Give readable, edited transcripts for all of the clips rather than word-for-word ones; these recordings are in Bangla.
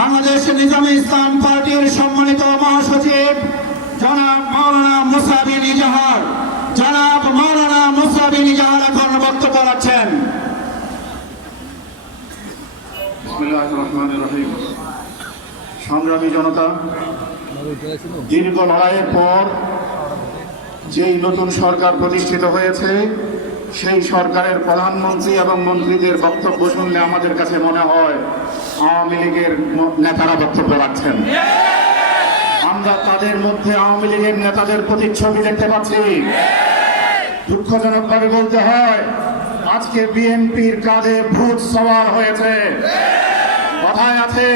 বাংলাদেশ নিজামে ইসলাম পার্টির সম্মানিত মহাসচিব জনাব মাওলানা মুসা বিন ইজাহার এখন বক্তব্য রাখছেন। বিসমিল্লাহির রহমানির রহিম। সংগ্রামী জনতা, দীর্ঘ লড়াইয়ের পর যেই নতুন সরকার প্রতিষ্ঠিত হয়েছে, সেই সরকারের প্রধানমন্ত্রী এবং মন্ত্রীদের বক্তব্য শুনলে আমাদের কাছে মনে হয় আওয়ামী লীগের নেতারা বক্তব্য রাখছেন। আমরা তাদের মধ্যে আওয়ামী লীগের নেতাদের প্রতিচ্ছবি দেখতে পাচ্ছি। দুঃখজনকভাবে বলতে হয়, আজকে বিএনপির কাঁধে ভূত সওয়ার হয়েছে। কথায় আছে,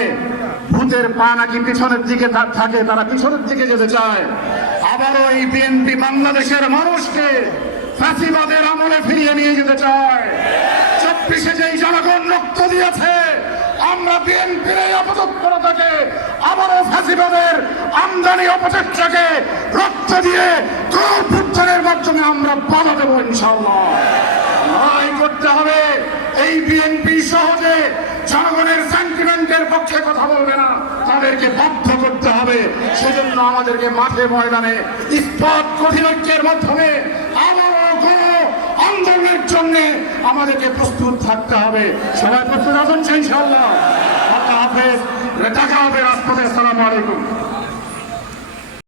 ভূতের পা নাকি পিছনের দিকে থাকে, তারা পিছনের দিকে যেতে চায়। আবারও এই বিএনপি বাংলাদেশের মানুষকে ফ্যাসিবাদের আমলে ফিরিয়ে নিয়ে যেতে চায়। 24-এ যেই জনগণ রক্ত দিয়েছে, আমরা বিএনপির এই অপতৎপরতাকে, আবারও ফ্যাসিবাদের আমদানি অপচেষ্টাকে রক্ত দিয়ে গণঅভ্যুত্থানের মাধ্যমে আমরা বাধা দেবো ইনশাআল্লাহ। লড়াই করতে হবে। এই বিএনপি সহজে জনগণের সেন্টিমেন্টের পক্ষে কথা বলবে না, তাদেরকে বাধ্য করতে হবে। সেজন্য আমাদেরকে মাঠে ময়দানে ইস্পাত কঠিন ঐক্যের মাধ্যমে আবারও গণ আন্দোলনের জন্য আমাদেরকে প্রস্তুত থাকতে হবে। সবাই প্রস্তুত আছেন ইনশাআল্লাহ। আল্লাহ হাফেজ। দেখা হবে রাজপথে। আসসালামু আলাইকুম।